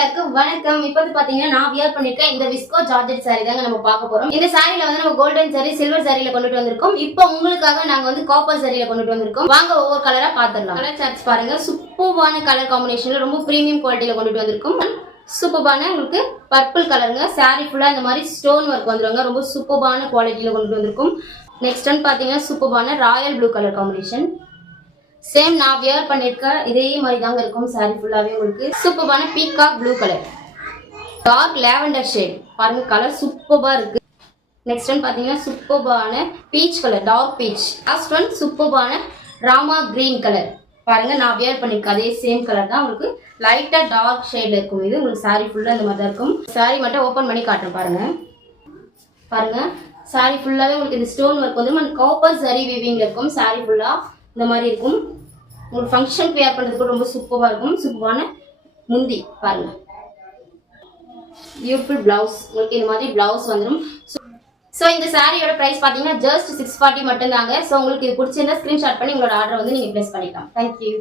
எல்லாருக்கும் வணக்கம். இப்போ பாத்தீங்கன்னா நான் வியர் பண்ணிருக்கேன் இந்த விஸ்கோ ஜார்ஜெட் saree தாங்க நம்ம பார்க்க போறோம். இந்த சாரில வந்து நம்ம கோல்டன் saree, சில்வர் சாரில கொண்டுட்டு வந்திருக்கோம். இப்போ உங்களுக்காக நாங்க வந்து காப்பர் சாரில கொண்டுட்டு வந்திருக்கோம். வாங்க ஒவ்வொரு கலரா பாத்துடலாம். கலர் சார்ட்ஸ் பாருங்க. சூப்பரான கலர் காம்பினேஷன்ல ரொம்ப பிரீமியம் குவாலிட்டில கொண்டுட்டு வந்திருக்கோம். சூப்பரான உங்களுக்கு பர்பிள் கலருங்க. saree ஃபுல்லா இந்த மாதிரி ஸ்டோன் ஒர்க் வந்துருங்க. ரொம்ப சூப்பரான குவாலிட்டில கொண்டுட்டு வந்திருக்கோம். நெக்ஸ்ட் ஒன் பாத்தீங்கன்னா சூப்பரான royal blue colour combination. Same நான் வியர் பண்ணிருக்க இதே மாதிரி தாங்க இருக்கும். saree ஃபுல்லாவே உங்களுக்கு சூப்பரான peacock blue colour, dark lavender shade பாருங்க. கலர் சூப்பரா இருக்கு. நெக்ஸ்ட் ஒன் பாத்தீங்கன்னா சூப்பரான peach colour, dark peach. Last one சூப்பரான ராமா கிரீன் கலர் பாருங்க. நான் வியர் பண்ணிருக்க அதே சேம் கலர் தான் உங்களுக்கு லைட்டா டார்க் ஷேட்ல இருக்கும். இது உங்களுக்கு saree ஃபுல்லா இந்த மாதிரி தான் இருக்கும். saree மட்டும் ஓபன் பண்ணி காட்டுறேன் பாருங்க. பாருங்க saree ஃபுல்லாவே உங்களுக்கு இந்த ஸ்டோன் ஒர்க் வந்து காப்பர் saree வீவிங்ல இருக்கும். saree ஃபுல்லா இந்த மாதிரி இருக்கும். உங்களுக்கு ஃபங்க்ஷன் வேர் பண்றதுக்கு ரொம்ப சூப்பரா இருக்கும். சூப்பரான முந்தி பாருங்க. பியூட்டிஃபுல் பிளவுஸ், உங்களுக்கு இந்த மாதிரி பிளவுஸ் வந்துடும். ஸோ இந்த சாரியோட பிரைஸ் பார்த்தீங்கன்னா ஜஸ்ட் 640 மட்டும் தாங்க. ஸோ உங்களுக்கு இது பிடிச்சிருந்தா ஸ்கிரீன்ஷாட் பண்ணி உங்களோட ஆர்டர் வந்து நீங்க பிளேஸ் பண்ணிக்கலாம். தேங்க்யூ.